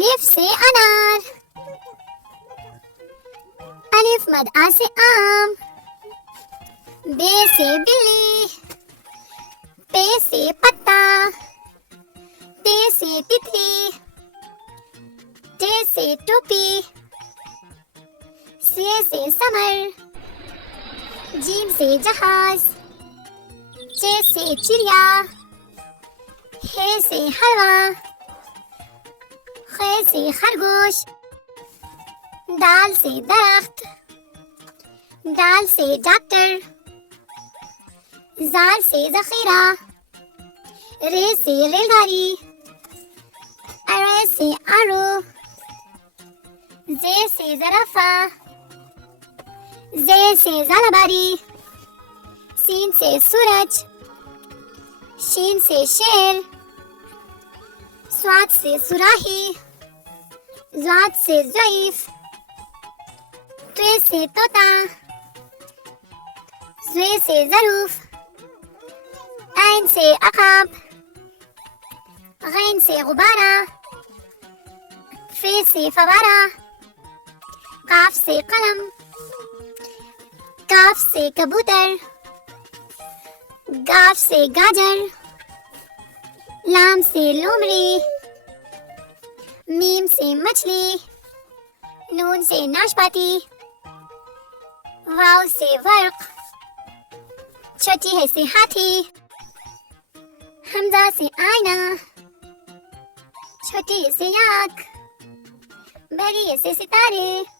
लिफ से अनार, अलिफ मद आ से आम, बे से बिल्ली, पे से पत्ता, ते से तितली, टे से टोपी, से समर, जीम से जहाज, चे से चिड़िया, हे से हलवा, खे से खरगोश, दाल से दरख्त, दाल से डॉक्टर, ज़ाल से ज़ख़ीरा, रे से रेलगाड़ी, अरे से आरू, जे से ज़राफ़ा, जे से ज़ालबारी, सीन से सूरज, शीन से शेर, स्वाद से सुराही, ज़ाद से ज़ईफ़, त्वे से तोता, ज़्वे से ज़रूफ, ऐन से अक़ाब, गैन से गुब्बारा, फे से फवारा, काफ से कलम, काफ से कबूतर, गाफ से गाजर, लाम से लोमड़ी, मीम से मछली, नून से नाशपाती, वाव से वर्क, छोटी है से हाथी, हमजा से आईना, छोटी है से आँख, बड़ी है से सितारे।